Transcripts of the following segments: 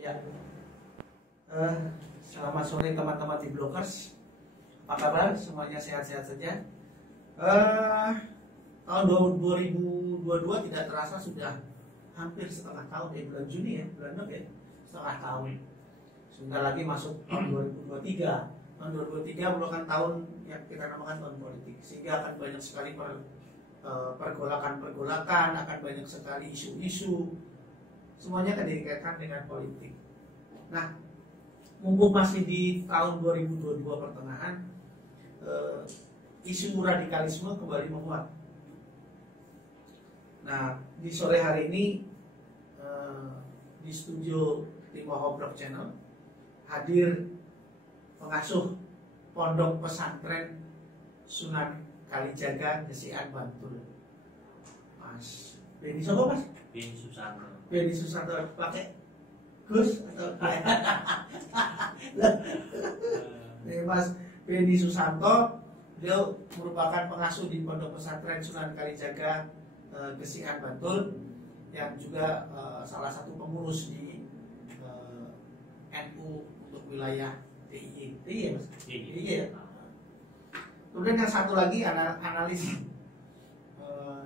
Ya, selamat sore teman-teman di Blockers. Apa kabar? Semuanya sehat-sehat saja. Tahun 2022 tidak terasa sudah hampir setengah tahun ya, bulan Juni ya, bulan 6 ya, setengah tahun. Sebentar lagi masuk tahun 2023. Tahun 2023 merupakan tahun yang kita namakan tahun politik, sehingga akan banyak sekali pergolakan, akan banyak sekali isu-isu. Semuanya akan dikaitkan dengan politik. Nah, mumpung masih di tahun 2022 pertengahan, isu radikalisme kembali menguat. Nah, di sore hari ini di studio Timo Hobrok Channel hadir pengasuh Pondok Pesantren Sunan Kalijaga, Gesian, Bantul, Mas Beni. Siapa Mas? Beni Susanto. Beni Susanto pakai Gus atau nih Mas Beni Susanto, beliau merupakan pengasuh di Pondok Pesantren Sunan Kalijaga, Gesian, Bantul, yang juga salah satu pengurus di NU untuk wilayah DIY. DIY ya Mas? DIY ya. Kemudian yang satu lagi analis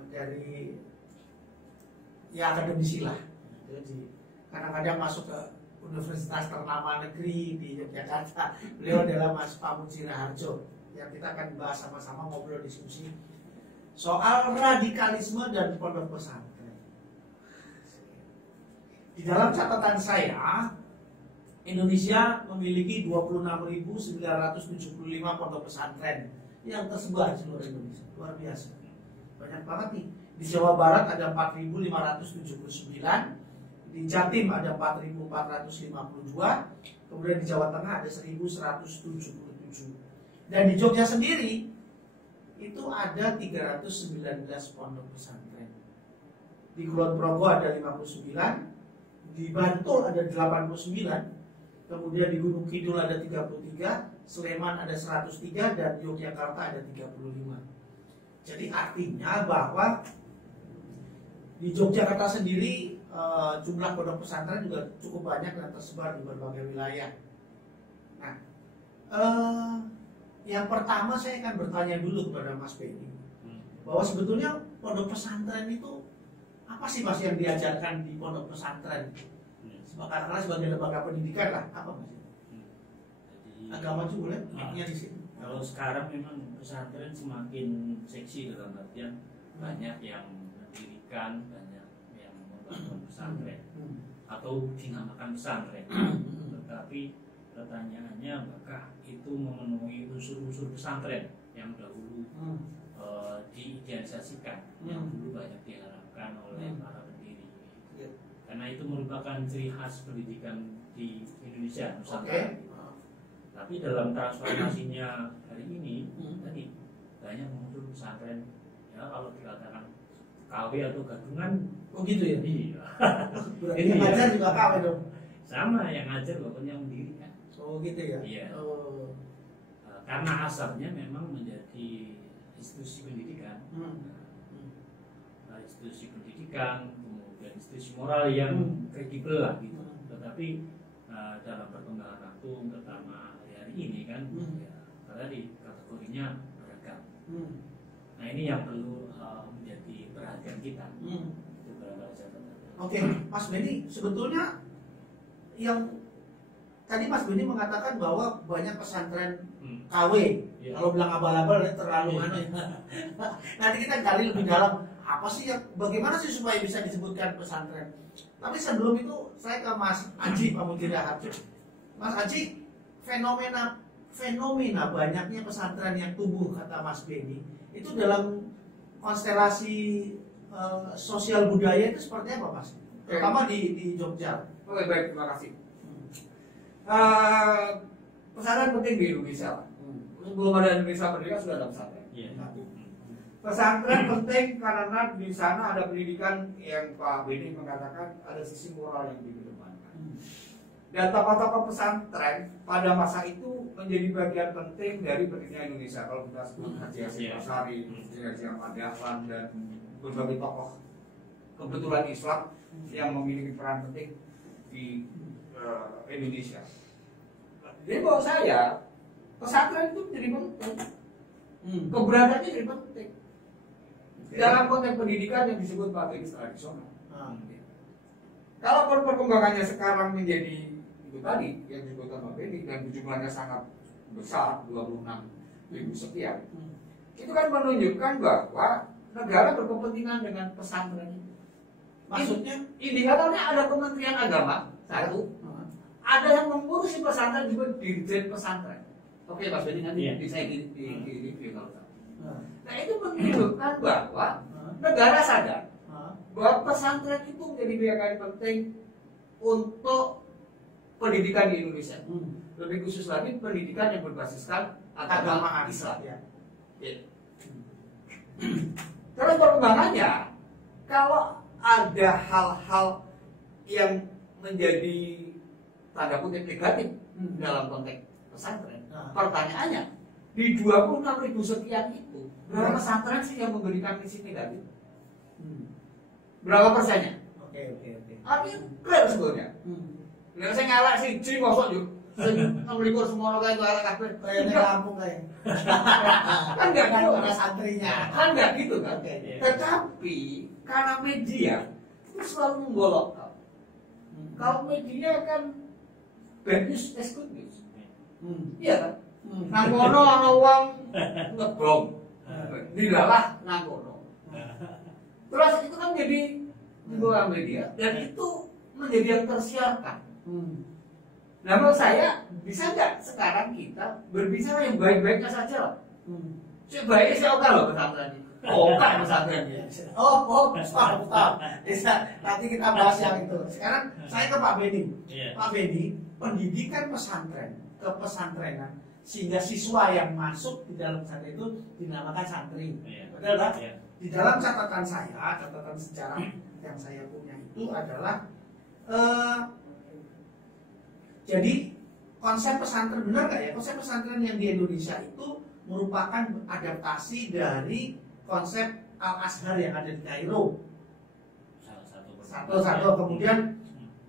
dari ya akademisi lah. Jadi kadang-kadang masuk ke universitas ternama negeri di Yogyakarta. Beliau adalah Mas Pamuji Raharjo, yang kita akan bahas sama-sama, ngobrol diskusi soal radikalisme dan pondok pesantren. Di dalam catatan saya, Indonesia memiliki 26.975 pondok pesantren yang tersebar di seluruh Indonesia. Luar biasa. Banyak banget nih. Di Jawa Barat ada 4.579, di Jatim ada 4.452, kemudian di Jawa Tengah ada 1.177. Dan di Jogja sendiri itu ada 319 pondok pesantren. Di Kulon Progo ada 59, di Bantul ada 89, kemudian di Gunung Kidul ada 33, Sleman ada 103, dan Yogyakarta ada 35. Jadi artinya bahwa di Yogyakarta sendiri jumlah pondok pesantren juga cukup banyak dan tersebar di berbagai wilayah. Nah, yang pertama saya akan bertanya dulu kepada Mas Beni, bahwa sebetulnya pondok pesantren itu apa sih Mas yang diajarkan di pondok pesantren? Karena sebagai lembaga pendidikan lah, apa Mas? Agama juga boleh, di sini. Kalau sekarang memang pesantren semakin seksi, dalam artian banyak yang mendirikan, banyak yang membangun pesantren atau dinamakan pesantren. Tetapi pertanyaannya, apakah itu memenuhi unsur-unsur pesantren yang dahulu diidealisasikan, yang dulu banyak diharapkan oleh para pendiri? Karena itu merupakan ciri khas pendidikan di Indonesia, Nusantara. Tapi dalam transformasinya hari ini, tadi banyak muncul pesantren, ya kalau dikatakan KW atau gabungan. Oh gitu ya? Iya. Berarti yang ngajar juga KW dong? Sama, yang ngajar pokoknya mendirikan. Oh gitu ya? Iya. Oh. Karena asalnya memang menjadi institusi pendidikan. Institusi pendidikan, kemudian institusi moral yang kredibel lah gitu. Tetapi dalam perkembangan waktu, terutama hari ini kan, ya, tadi kategorinya beragam. Nah ini yang perlu menjadi perhatian kita. Itu beberapa catatan. Oke, Mas Beni, sebetulnya yang tadi Mas Beni mengatakan bahwa banyak pesantren KW. Kalau bilang abal-abal terlalu nanti kita gali lebih dalam, apa sih yang, bagaimana sih supaya bisa disebutkan pesantren. Tapi sebelum itu saya ke Mas Aji Pamuji Raharjo. Mas Aji, fenomena banyaknya pesantren yang tumbuh, kata Mas Beni, itu dalam konstelasi sosial budaya itu seperti apa Mas? Terutama di Jogja. Oke, baik, terima kasih. Pesantren penting di Indonesia. Sebelum ada Indonesia merdeka sudah ada pesantren. Pesantren penting karena di sana ada pendidikan yang Pak Beni mengatakan ada sisi moral yang dikedepankan. Dan tokoh-tokoh pesantren pada masa itu menjadi bagian penting dari berdirinya Indonesia. Kalau kita sebut Haji Hasyim Asy'ari, Haji Ahmad Dahlan, dan berbagai tokoh kebetulan Islam yang memiliki peran penting di Indonesia. Jadi buat saya pesantren itu jadi penting. Keberadaannya jadi penting. Dalam konteks pendidikan yang disebut materi tradisional. Kalau perkembangannya sekarang menjadi itu tadi yang disebutkan Pak Benny dan jumlahnya sangat besar 26.000 sekian, itu kan menunjukkan bahwa negara berkepentingan dengan pesantren itu. Maksudnya indikatornya ada Kementerian Agama satu, ada yang mengurusi pesantren disebut Dirjen Pesantren. Oke Mas Benny nanti bisa di review kalau tahu. Nah itu menunjukkan bahwa negara sadar bahwa pesantren itu menjadi bagian penting untuk pendidikan di Indonesia. Lebih khusus lagi pendidikan yang berbasiskan agama Islam. Ya. Terus perkembangannya, kalau ada hal-hal yang menjadi tanda kutip negatif dalam konteks pesantren, pertanyaannya di 26.000 sekian itu berapa pesantren sih yang memberikan misi negatif? Berapa persennya? Oke. Artinya clear sebetulnya. Nek saya ngalak siji mosok yo. Sing 16 semono kae ngalak kabeh kaya Lampung kae. Kan enggak gitu ada santrinya. Kan enggak gitu kan. Tetapi karena media itu selalu menggolok. Kalau media kan bad news is good news. Iya kan? Nang kono ana wong ngebom. Dilalah nang kono. Terus itu kan jadi dua media dan itu menjadi yang tersiarkan. Nah menurut saya bisa nggak sekarang kita berbicara yang baik-baiknya saja? Sebaiknya saya oke loh pesantren ini. Oke pesantren ini. Betul. Bisa nanti kita bahas yang itu. Sekarang saya ke Pak Benny. Pak Benny, pendidikan pesantren ke pesantrenan sehingga siswa yang masuk di dalam pesantren itu dinamakan santri. Betul kan? Di dalam catatan saya, catatan sejarah yang saya punya itu adalah jadi konsep pesantren benar nggak ya? Konsep pesantren yang di Indonesia itu merupakan adaptasi dari konsep Al-Azhar yang ada di Kairo. Satu. Kemudian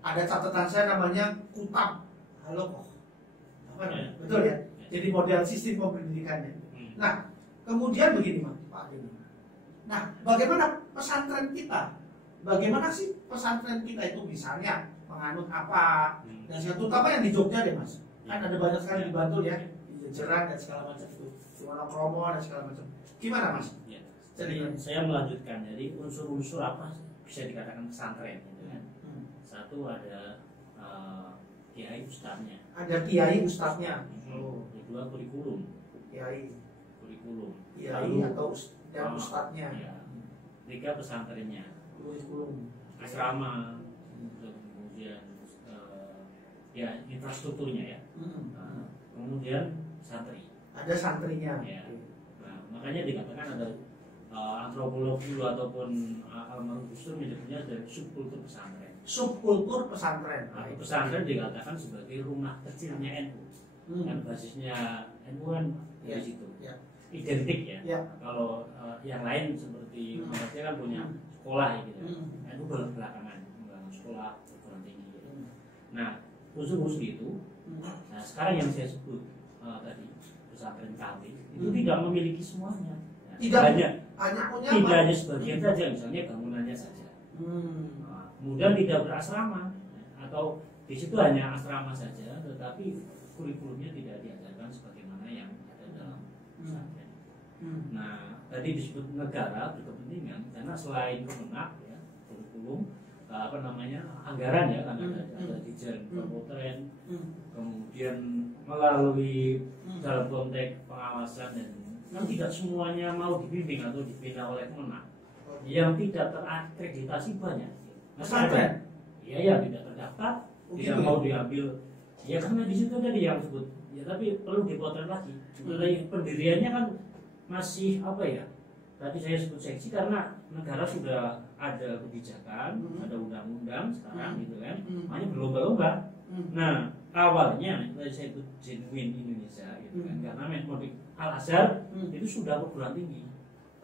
ada catatan saya namanya Kutab. Halo kok. Betul ya? Jadi model sistem pendidikannya. Nah, kemudian begini Pak Benny. Nah, bagaimana pesantren kita? Bagaimana sih pesantren kita itu misalnya menganut apa? Dan terutama yang di Jogja deh Mas. Kan ada banyak sekali di Bantul ya, di Jejeran dan segala macam itu, di Wonokromo dan segala macam. Gimana Mas? Jadi saya melanjutkan. Jadi unsur-unsur apa bisa dikatakan pesantren gitu kan? Satu ada kiai ustadznya. Ada kiai ustadznya. Kedua kurikulum. Kurikulum. Kiai atau dan ustadznya. Tiga pesantrennya. Kurikulum. Asrama. Kemudian ya infrastrukturnya ya. Kemudian santri. Ada santrinya. Ya. Nah, makanya dikatakan ada antropologi ataupun almarhum Gus Dur menyebutnya dari subkultur pesantren. Subkultur pesantren. Nah, pesantren dikatakan sebagai rumah kecilnya NU. Dan basisnya NU kan dari situ. Identik ya. Kalau yang lain seperti mereka kan punya sekolah gitu. NU belakangan membangun sekolah perguruan tinggi. Gitu. Nah, unsur-unsur itu. Nah, sekarang yang saya sebut tadi pesantren Kalti itu tidak memiliki semuanya. Tidak hanya sebagian saja, misalnya bangunannya saja. Nah, kemudian tidak berasrama atau di situ hanya asrama saja, tetapi kurikulumnya tidak diajarkan sebagaimana yang ada dalam pesantren. Nah, tadi disebut negara berkepentingan karena selain kemenak ya, kurikulum anggaran ya, karena ada Dirjen Pesantren, kemudian melalui dalam konteks pengawasan dan kan tidak semuanya mau dibimbing atau dibina oleh Kemenak. Yang tidak terakreditasi banyak. Pesantren? Iya tidak terdaftar, tidak mau diambil. Ya karena di situ tadi yang disebut. Ya tapi perlu dipotret lagi. Mulai pendiriannya kan masih apa ya? Tadi saya sebut seksi karena negara sudah ada kebijakan, ada undang-undang sekarang gitu kan. Makanya berlomba-lomba. Nah, awalnya tadi saya sebut genuine Indonesia gitu kan. Karena metode Al-Azhar itu sudah perguruan tinggi.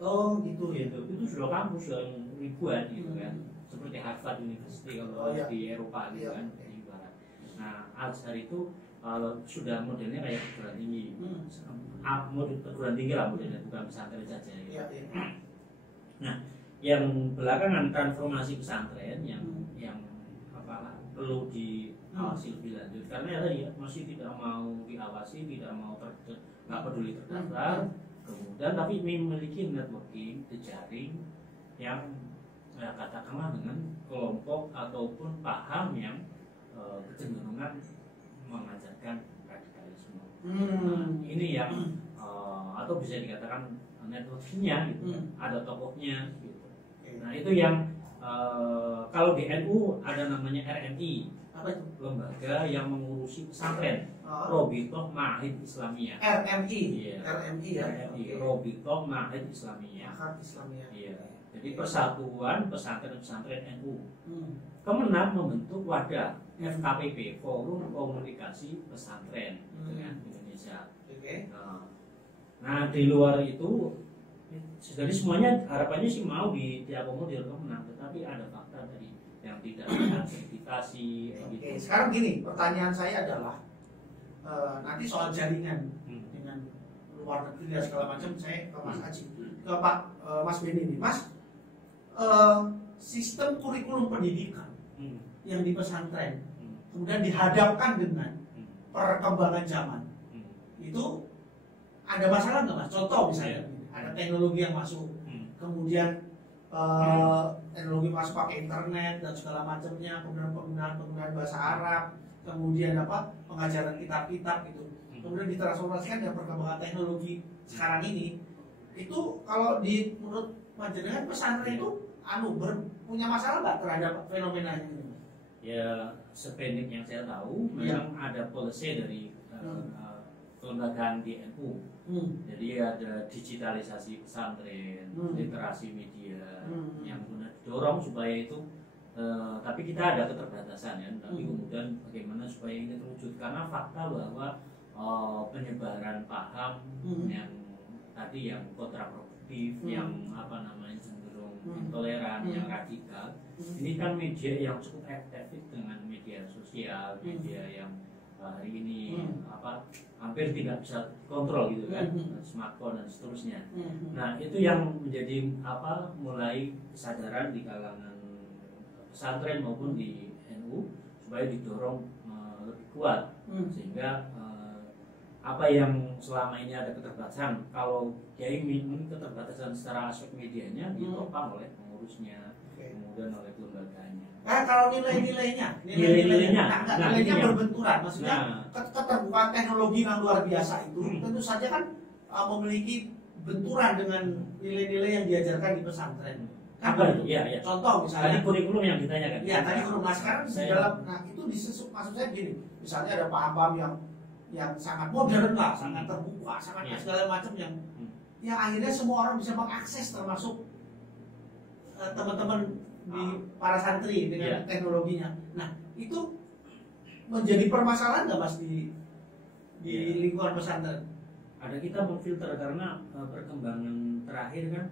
Oh gitu ya. Itu sudah kampus yang ribuan gitu kan. Seperti Harvard University kalau di Eropa gitu kan di barat. Nah, Al-Azhar itu sudah modelnya kayak perguruan tinggi, model perguruan tinggi lah modelnya, bukan pesantren saja. Ya. Nah, yang belakangan transformasi pesantren yang apa perlu diawasi lebih lanjut, karena ya tadi masih tidak mau diawasi, tidak mau nggak peduli terdaftar, kemudian tapi memiliki networking, jejaring yang katakanlah dengan kelompok ataupun paham yang kecenderungan mengajarkan radikalisme. Nah, ini yang atau bisa dikatakan networkingnya gitu, ada tokohnya gitu. Nah itu yang kalau di NU ada namanya RMI, apa itu? Lembaga yang mengurusi pesantren, Robitoh Ma'ahid Islamiyah. RMI, iya. RMI ya. RMI, Robitoh Ma'ahid Islamiyah. Iya. Jadi Persatuan Pesantren-Pesantren NU. Kemenang membentuk wadah FKPP, Forum Komunikasi Pesantren Indonesia. Nah di luar itu, jadi semuanya harapannya sih mau diakomodir Kemenang, tetapi ada fakta tadi yang tidak ada akreditasi. Gitu. Sekarang gini, pertanyaan saya adalah nanti soal jaringan dengan luar negeri dan segala macam, saya ke Mas Aji, ke Pak Mas Beni ini, Mas. Sistem kurikulum pendidikan yang di pesantren kemudian dihadapkan dengan perkembangan zaman itu ada masalah nggak Mas? Contoh misalnya ada teknologi yang masuk, kemudian teknologi masuk pakai internet dan segala macamnya, kemudian penggunaan bahasa Arab, kemudian pengajaran kitab-kitab gitu, kemudian ditransformasikan dengan perkembangan teknologi sekarang ini. Itu kalau menurut panjenengan pesantren itu punya masalah nggak terhadap fenomena ini? Ya sependek yang saya tahu memang ada policy dari kelembagaan di NU. Jadi ada digitalisasi pesantren, literasi media yang benar didorong supaya itu. Tapi kita ada keterbatasan ya. Tapi kemudian bagaimana supaya ini terwujud, karena fakta bahwa penyebaran paham yang tadi yang kontraproduktif, yang cenderung intoleran, yang radikal, ini kan media yang cukup efektif dengan media sosial, media yang hari ini hampir tidak bisa kontrol gitu kan, smartphone dan seterusnya. Nah itu yang menjadi mulai kesadaran di kalangan pesantren maupun di NU supaya didorong lebih kuat, sehingga apa yang selama ini ada keterbatasan, kalau kiai ini keterbatasan secara aspek medianya ditopang oleh pengurusnya, kemudian oleh kelembagaannya. Nah kalau nilainya berbenturan, maksudnya keterbukaan teknologi yang luar biasa itu tentu saja kan memiliki benturan dengan nilai-nilai yang diajarkan di pesantren. Apa itu? Ya. Contoh misalnya tadi kurikulum yang ditanyakan. Iya tadi kurikulum. Nah sekarang itu maksud saya gini, misalnya ada paham-paham yang sangat modern lah, sangat terbuka, sangat segala macam yang akhirnya semua orang bisa mengakses, termasuk teman-teman di para santri dengan teknologinya. Nah itu menjadi permasalahan nggak Mas di lingkungan pesantren? Ada, kita memfilter karena perkembangan terakhir kan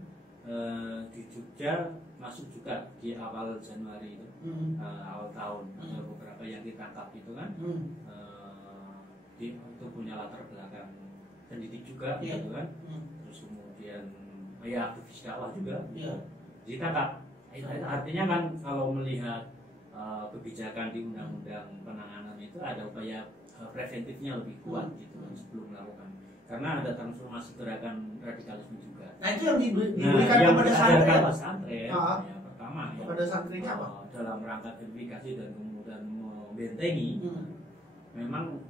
di Jogja masuk juga di awal Januari itu, awal tahun ada beberapa yang ditangkap itu kan. Itu punya latar belakang pendidik juga gitu kan, terus kemudian aktivis dakwah juga ditangkap. Artinya kan kalau melihat kebijakan di undang-undang penanganan itu ada upaya preventifnya lebih kuat gitu kan sebelum melakukan, karena ada transformasi gerakan radikalisme juga. Nah itu yang diberikan kepada santri. Pertama kepada santrinya apa? Dalam rangka verifikasi dan kemudian membentengi. Memang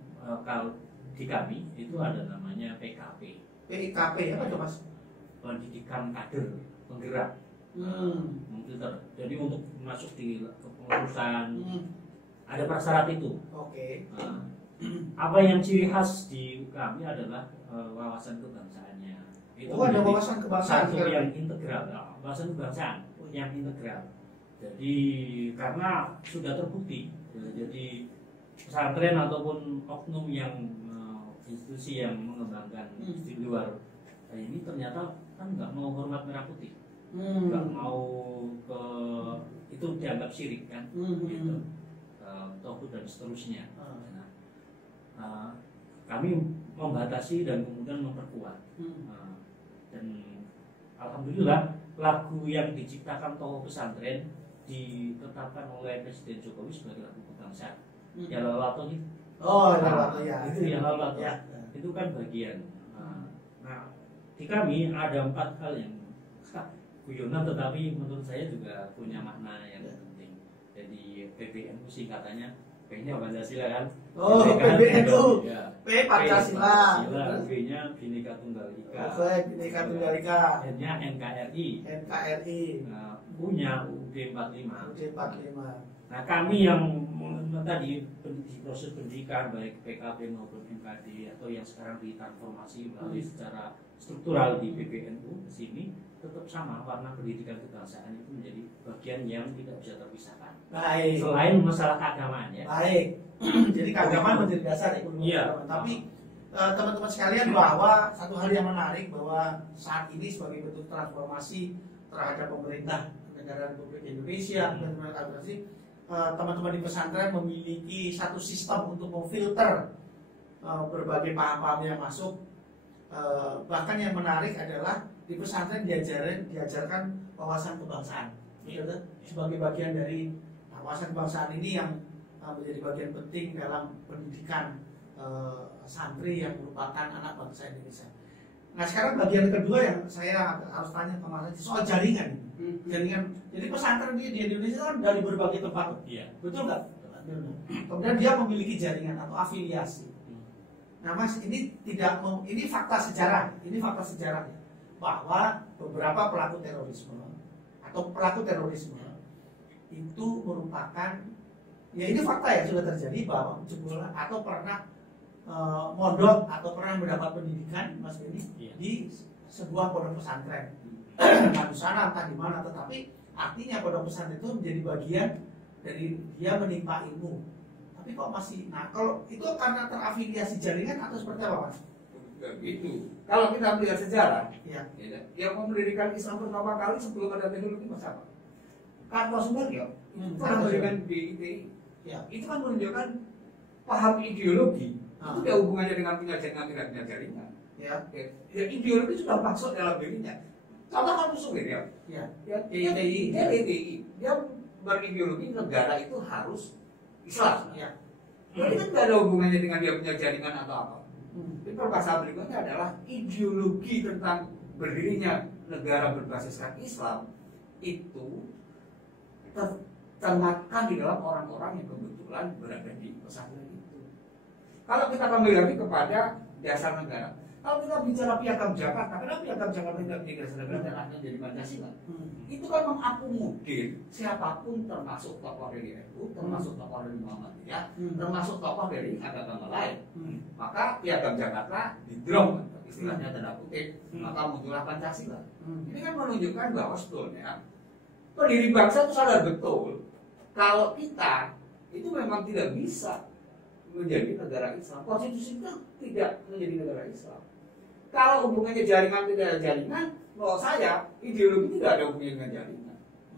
kalau di kami itu ada namanya PKP. PKP apa itu Mas? Pendidikan kader penggerak. Memfilter. Jadi untuk masuk di kepengurusan ada prasyarat itu. Oke. Apa yang ciri khas di kami adalah wawasan kebangsaannya. Itu ada wawasan kebangsaan yang integral, wawasan kebangsaan yang integral. Jadi karena sudah terbukti, jadi pesantren ataupun oknum yang institusi yang mengembangkan di luar ini ternyata kan nggak mau hormat merah putih. Nggak mau itu dianggap syirik kan, gitu. tohut dan seterusnya. Nah, kami membatasi dan kemudian memperkuat. Dan alhamdulillah lagu yang diciptakan tokoh pesantren ditetapkan oleh Presiden Jokowi sebagai lagu kebangsaan. Ya Lalato itu. Oh, Lalato ya. Itu ya Lalato. Ya. Itu kan bagian. Nah, di kami ada 4 hal yang guyonan tetapi menurut saya juga punya makna yang penting. Jadi PBNU singkatannya P-nya Pancasila kan. Oh, PBNU. Ya. P Pancasila. B-nya Bhinneka Tunggal Ika. Bhinneka Tunggal Ika. N-nya NKRI. NKRI. U-nya UUD 45. UUD 45. Nah, kami yang tadi di proses pendidikan baik PKB maupun MKD atau yang sekarang ditransformasi melalui secara struktural di PBNU di sini tetap sama, warna pendidikan kebangsaan itu menjadi bagian yang tidak bisa terpisahkan. Baik. Selain masalah keagamaan ya. Baik. Jadi keagamaan menjadi dasar ekonomi. Iya. Tapi teman-teman sekalian, bahwa satu hal yang menarik bahwa saat ini sebagai bentuk transformasi terhadap pemerintah negara Republik Indonesia dan teman-teman di pesantren memiliki satu sistem untuk memfilter berbagai paham-paham yang masuk. Bahkan yang menarik adalah di pesantren diajarkan wawasan kebangsaan, sebagai bagian dari wawasan kebangsaan ini yang menjadi bagian penting dalam pendidikan santri yang merupakan anak bangsa Indonesia. Nah, sekarang bagian kedua yang saya harus tanya ke Mas Haji soal jaringan. Jaringan. Jadi pesantren di Indonesia kan dari berbagai tempat. Iya. Betul nggak? Kemudian dia memiliki jaringan atau afiliasi. Nah, Mas, ini ini fakta sejarah. Ini fakta sejarah ya, bahwa beberapa pelaku terorisme itu merupakan, ya ini fakta ya, sudah terjadi bahwa jebolan atau pernah mondok atau pernah mendapat pendidikan, Mas Beni, di sebuah pondok pesantren. Entah di sana, entah di mana, tetapi artinya pondok pesantren itu menjadi bagian dari dia menimpa ilmu. Tapi kok masih, nah kalau itu karena terafiliasi jaringan atau seperti apa, Mas? Gitu. Kalau kita melihat sejarah, Ya. Yang mendirikan Islam pertama kali sebelum ada teknologi masa apa? Kartos Sumiryo itu kan mendirikan BITI. Ya. Itu kan menunjukkan paham ideologi. Itu ada hubungannya dengan punya jaringan tidak punya jaringan. Ya. Ya, ideologi sudah masuk dalam dirinya. Contoh Kartos Sumiryo. Ya. BITI. Dia berideologi negara itu harus Islam. Ya. Jadi kan tidak ada hubungannya dengan dia punya jaringan atau apa. Jadi permasalahan berikutnya adalah ideologi tentang berdirinya negara berbasiskan Islam itu tertanamkan di dalam orang-orang yang kebetulan berada di pesantren itu. Kalau kita kembali lagi kepada dasar negara, kalau kita bicara Piagam Jakarta, kenapa Piagam Jakarta tidak menjadi dasar negara dan akhirnya jadi Pancasila? Itu kan mengakomodir siapapun, termasuk tokoh dari NU, termasuk tokoh dari Muhammadiyah, termasuk tokoh dari agama lain. Maka Piagam Jakarta didrop, istilahnya tanda kutip, maka muncullah Pancasila. Ini kan menunjukkan bahwa sebetulnya pendiri bangsa itu sadar betul kalau kita itu memang tidak bisa menjadi negara Islam. Konstitusi kita tidak menjadi negara Islam. Kalau hubungannya jaringan tidak ada jaringan, menurut saya ideologi tidak ada hubungannya dengan jaringan.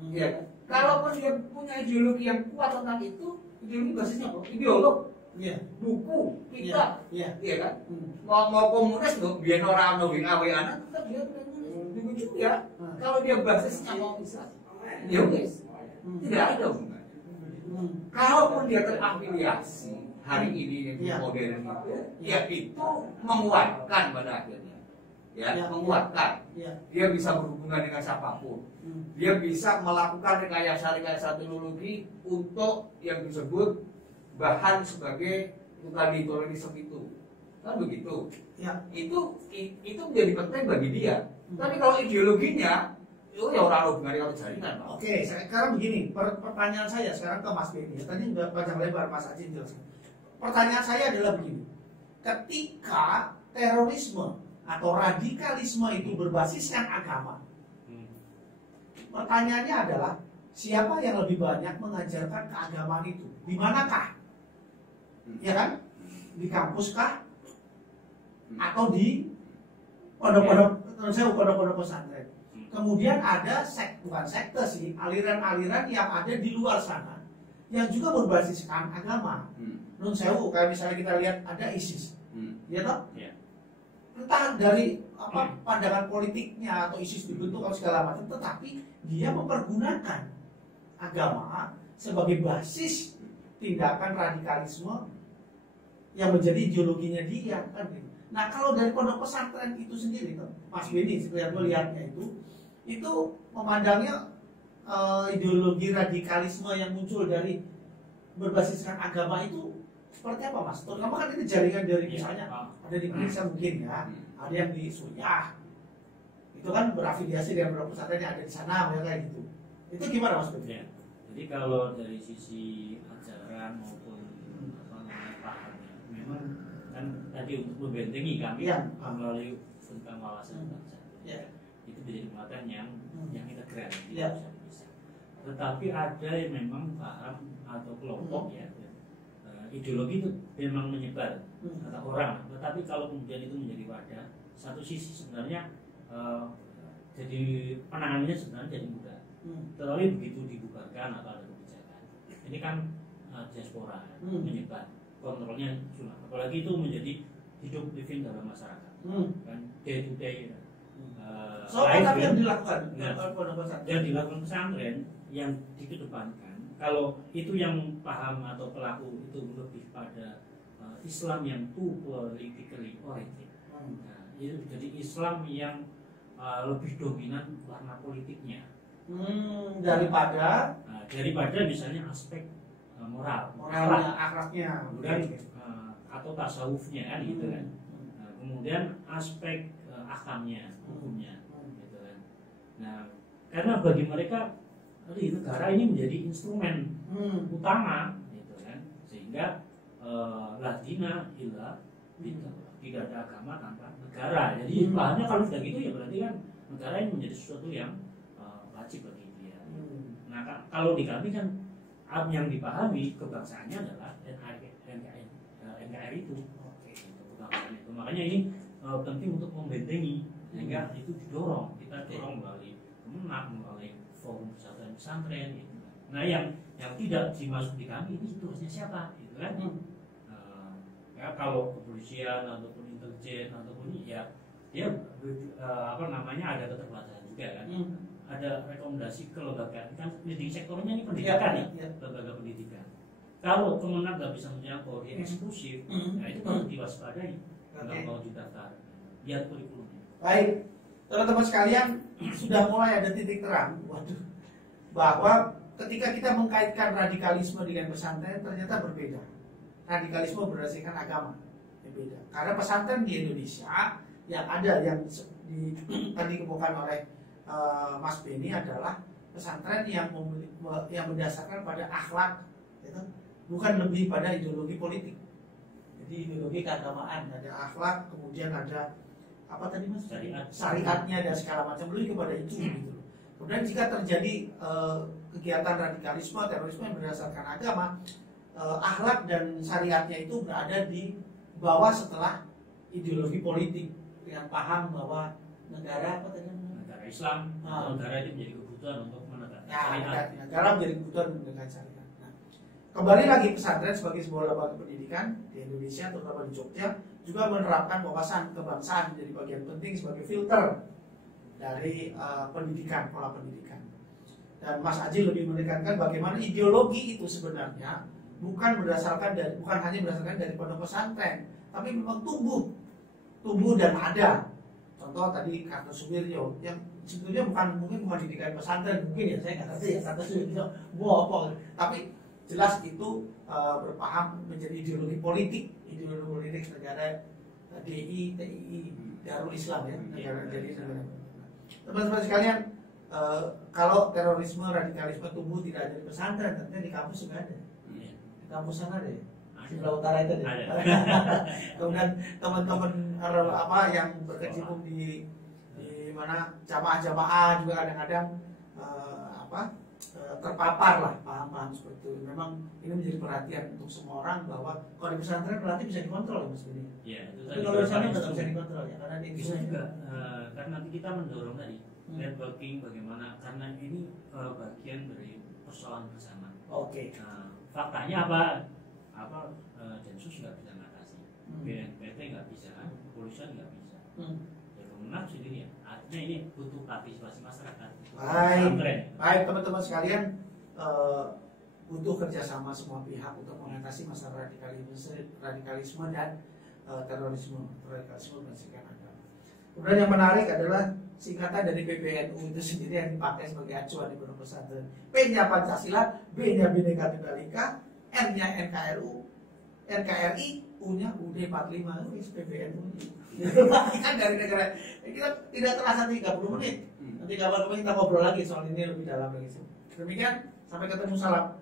Ya kan? Kalaupun dia punya ideologi yang kuat tentang itu, ideologi basisnya apa? Ideolog. Ya. Buku, kita, ya kan? Mau komunis, biar orang mau anak, tetap dia komunis. Juga, kalau dia basisnya mau Islam, ya wes, tidak ada hubungannya. Kalaupun dia terafiliasi hari ini yang modern itu, ya itu menguatkan pada akhirnya, menguatkan. Dia bisa berhubungan dengan siapapun. Dia bisa melakukan rekayasa teknologi untuk yang disebut bahan sebagai tadi terorisme itu, kan begitu. Itu menjadi penting bagi dia. Tapi kalau ideologinya itu ya orang hubungannya kalau jaringan. Oke, sekarang begini, pertanyaan saya sekarang ke Mas Beni. Tadi sudah panjang lebar Mas Haji jelaskan. Pertanyaan saya adalah begini, ketika terorisme atau radikalisme itu berbasiskan agama, pertanyaannya adalah siapa yang lebih banyak mengajarkan keagamaan itu? Di manakah? Ya kan? Di kampus kah? Atau di pondok-pondok pesantren? Kemudian ada bukan sekte sih, aliran-aliran yang ada di luar sana yang juga berbasiskan agama. Non sewu, kayak misalnya kita lihat ada ISIS, ya toh? Entah dari apa pandangan politiknya atau ISIS dibentuk atau segala macam, tetapi dia mempergunakan agama sebagai basis tindakan radikalisme yang menjadi ideologinya dia, kan gitu. Nah, kalau dari pondok pesantren itu sendiri tuh, Mas Benny, seperti melihatnya itu memandangnya ideologi radikalisme yang muncul dari berbasiskan agama itu seperti apa, Mas? Terutama kan ini jaringan dari misalnya ada di Indonesia mungkin ya, ada yang di Suriah, itu kan berafiliasi dengan pondok pesantren yang ada di sana, kayak gitu. Itu gimana, Mas Benny? Jadi kalau dari sisi ajaran maupun apa namanya pahamnya, memang kan tadi untuk membentengi kami melalui tentang wawasan bangsa, itu menjadi muatan yang integral, tidak bisa. Tetapi ada yang memang paham atau kelompok ideologi itu memang menyebar atau orang, tetapi kalau kemudian itu menjadi wadah, satu sisi sebenarnya jadi penanganannya sebenarnya jadi mudah. Tetapi begitu dibubarkan atau ada kebijakan, ini kan diaspora menyebar, kontrolnya sulit. Apalagi itu menjadi hidup living dalam masyarakat, kan day to day. Apa yang dilakukan? Yang dilakukan pesantren yang dikedepankan, kalau itu yang paham atau pelaku itu lebih pada Islam yang too politically oriented. Nah, itu jadi Islam yang lebih dominan warna politiknya. Daripada misalnya aspek moralnya, akhlaknya, kemudian atau tasawufnya kan gitu kan. Kemudian aspek akamnya, hukumnya gitu kan. Nah, karena bagi mereka negara ini menjadi instrumen utama gitu kan, sehingga ladina illa billah, tidak ada agama tanpa negara. Jadi bahannya kalau sudah gitu ya berarti kan negara ini menjadi sesuatu yang wajib bagi dia. Nah, kalau di kami kan yang dipahami kebangsaannya adalah NKRI itu. Kebangsaan itu. Makanya ini penting untuk membentengi, sehingga itu didorong. Kita dorong melalui Kemenak, melalui forum pesantren gitu. Nah, yang tidak dimasuk di kami ini tugasnya siapa, gitu kan? Ya kalau kepolisian ataupun intelijen ataupun ya apa namanya ada keterbatasan juga kan. Ada rekomendasi kelembagaan kan leading sektornya ini pendidikan lembaga pendidikan. Kalau Kemenak nggak bisa menjangkau dia eksklusif, nah itu harus diwaspadai. Nggak mau didaftar, lihat kurikulumnya. Baik, teman-teman sekalian, sudah mulai ada titik terang, bahwa ketika kita mengkaitkan radikalisme dengan pesantren ternyata berbeda. Radikalisme berdasarkan agama berbeda. Karena pesantren di Indonesia yang ada yang tadi dikemukakan oleh Mas Benny adalah pesantren yang mendasarkan pada akhlak, gitu? Bukan lebih pada ideologi politik. Jadi ideologi keagamaan, ada akhlak, kemudian ada apa tadi Mas? Syariatnya dan segala macam, lebih kepada itu. Gitu. Kemudian jika terjadi kegiatan radikalisme, terorisme yang berdasarkan agama, akhlak dan syariatnya itu berada di bawah setelah ideologi politik yang paham bahwa negara apa tadi? Negara Islam, negara itu menjadi kebutuhan untuk menegakkan syariat. Negara menjadi kebutuhan menegakkan syariat. Nah, kembali lagi pesantren sebagai sebuah lembaga pendidikan di Indonesia, terutama di Jogja, juga menerapkan wawasan kebangsaan menjadi bagian penting sebagai filter dari pendidikan, pola pendidikan. Dan Mas Aji lebih menekankan bagaimana ideologi itu sebenarnya bukan hanya berdasarkan dari pondok pesantren, tapi memang tumbuh dan ada. Contoh tadi Kartosuwiryo yang sebetulnya mungkin bukan didikan pesantren mungkin ya, saya nggak ngerti ya Kartosuwiryo apa, tapi jelas itu berpaham menjadi ideologi politik negara DI, TII, Darul Islam ya, negara jadi negara. Teman-teman sekalian, kalau terorisme, radikalisme tumbuh tidak ada di pesantren, tentunya di kampus juga ada. Di kampus sana ada ya? Sebelah utara itu deh. Kemudian teman-teman yang berkecimpung di mana jamaah-jamaah juga kadang-kadang terpapar lah paham-paham seperti itu. Memang ini menjadi perhatian untuk semua orang bahwa kalau di pesantren berarti bisa dikontrol ya Mas Beni. Iya, itu tapi kalau di sana nggak bisa dikontrol ya, karena bisa juga karena nanti kita mendorong tadi networking bagaimana, karena ini bagian dari persoalan bersama. Oke. Nah, faktanya apa Densus nggak bisa ngatasi, BNPT nggak bisa, kepolisian nggak bisa, ya Kemenang sendiri ya. Artinya ini butuh partisipasi masyarakat. Baik teman-teman sekalian, butuh kerjasama semua pihak untuk mengatasi masalah radikalisme dan terorisme berbasis agama. Kemudian yang menarik adalah singkatan dari PBNU itu sendiri yang dipakai sebagai acuan di pondok pesantren. P-nya Pancasila, B-nya Bhinneka Tunggal Ika, N-nya NKRI, U-nya UUD 45, itu PBNU. Kan dari negara kita tidak terasa 30 menit. Nanti kapan-kapan kita ngobrol lagi soal ini lebih dalam lagi. Demikian, sampai ketemu, salam.